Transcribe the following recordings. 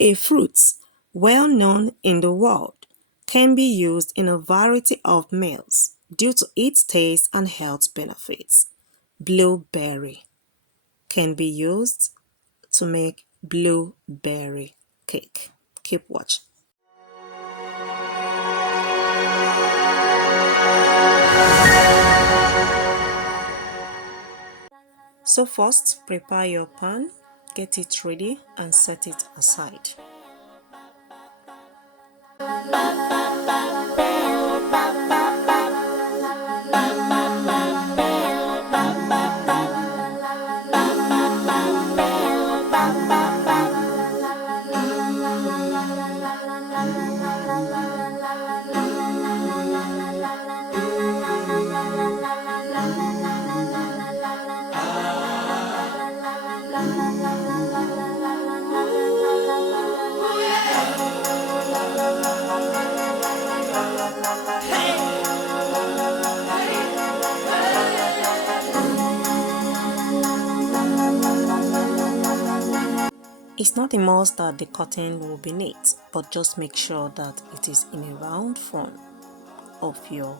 A fruit well known in the world can be used in a variety of meals due to its taste and health benefits. Blueberry can be used to make blueberry cake. Keep watching. So first, prepare your pan, get it ready and set it aside. It's not a must that the cutting will be neat, but just make sure that it is in a round form of your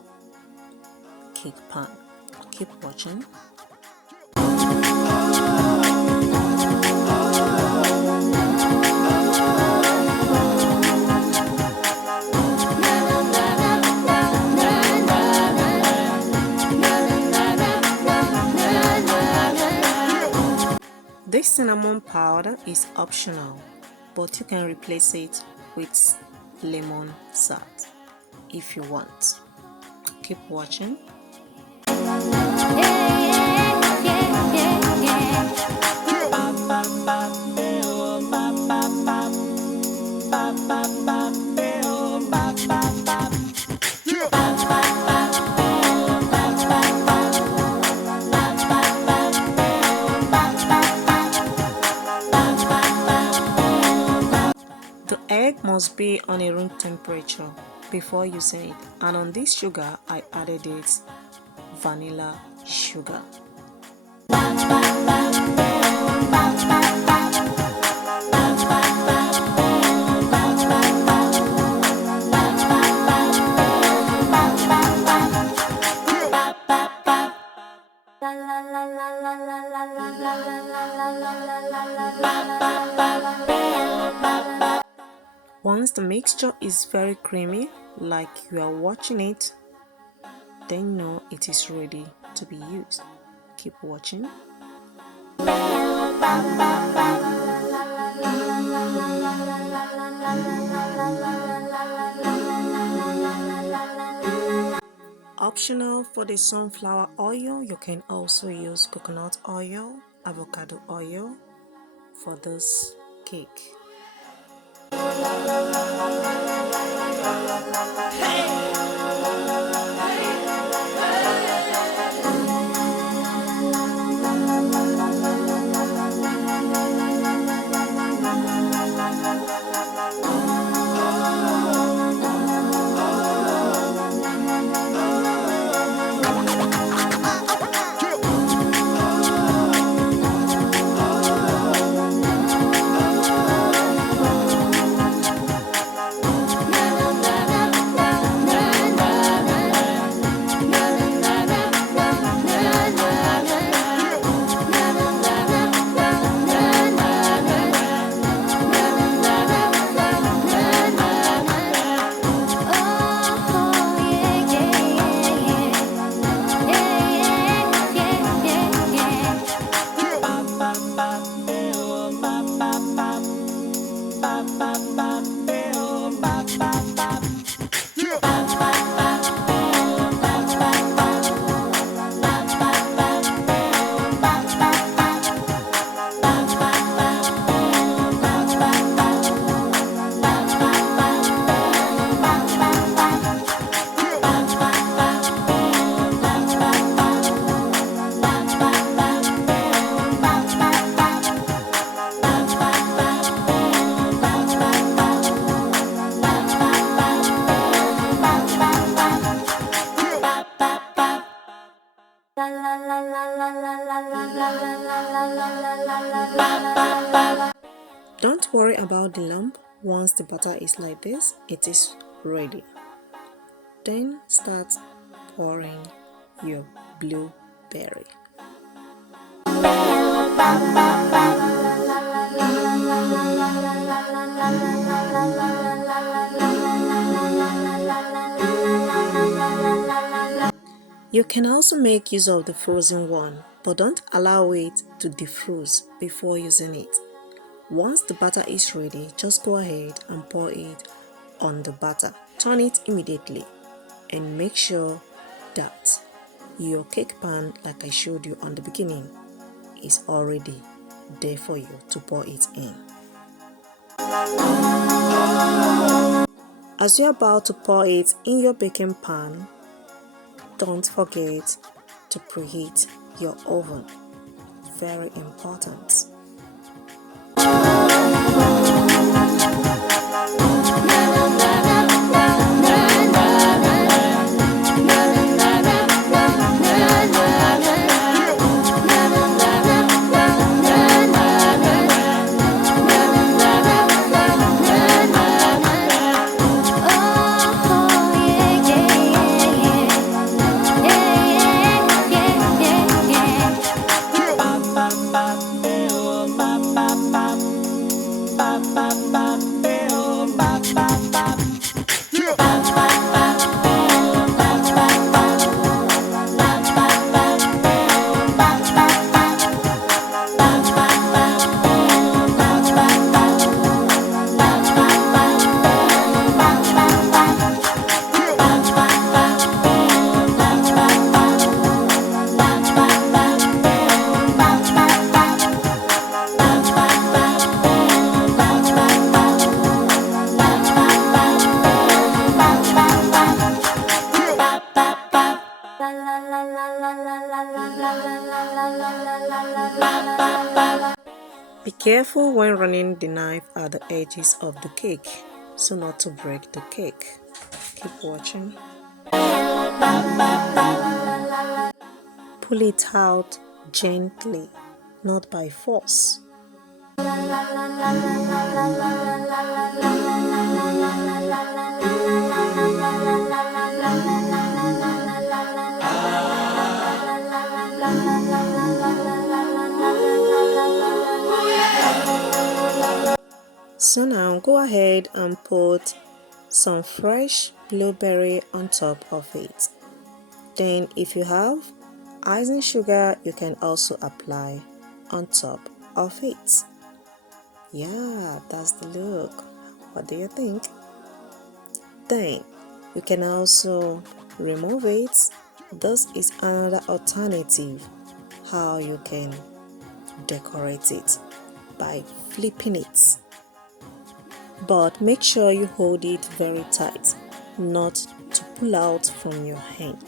cake pan. Keep watching. This cinnamon powder is optional, but you can replace it with lemon zest if you want. Keep watching. The egg must be on a room temperature before using it, and on this sugar I added it vanilla sugar. Once the mixture is very creamy, like you are watching it, then know it is ready to be used. Keep watching. Optional for the sunflower oil, you can also use coconut oil, avocado oil for this cake. about the lump. Once the butter is like this, it is ready. Then start pouring your blueberry. You can also make use of the frozen one, but don't allow it to defroze before using it. Once the batter is ready, just go ahead and pour it on the batter. Turn it immediately and make sure that your cake pan, like I showed you on the beginning, is already there for you to pour it in. As you're about to pour it in your baking pan, don't forget to preheat your oven. Very important. Be careful when running the knife at the edges of the cake so not to break the cake. Keep watching. Pull it out gently, not by force. So now go ahead and put some fresh blueberry on top of it. Then if you have icing sugar, you can also apply on top of it. Yeah, that's the look. What do you think? Then you can also remove it. This is another alternative how you can decorate it by flipping it. But make sure you hold it very tight, not to pull out from your hand.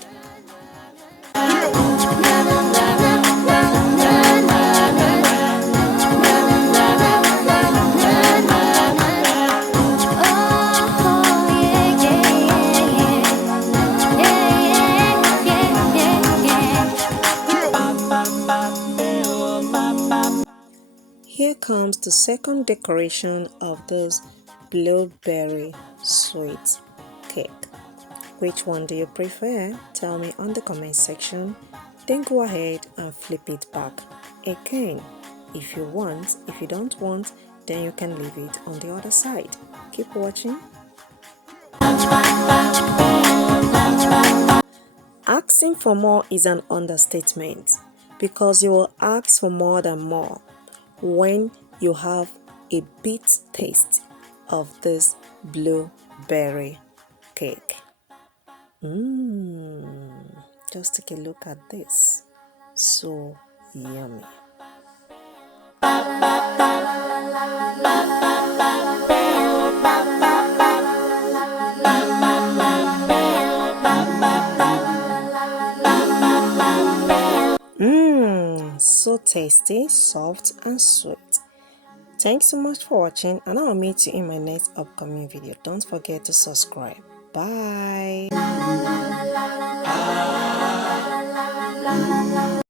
Here comes the second decoration of this blueberry sweet cake. Which one do you prefer? Tell me on the comment section. Then go ahead and flip it back again if you want. If you don't want, then you can leave it on the other side. Keep watching. Asking for more is an understatement because you will ask for more than more when you have a bit taste of this blueberry cake. Just take a look at this. So yummy. So tasty, soft and sweet. Thanks so much for watching, and I'll meet you in my next upcoming video. Don't forget to subscribe. Bye.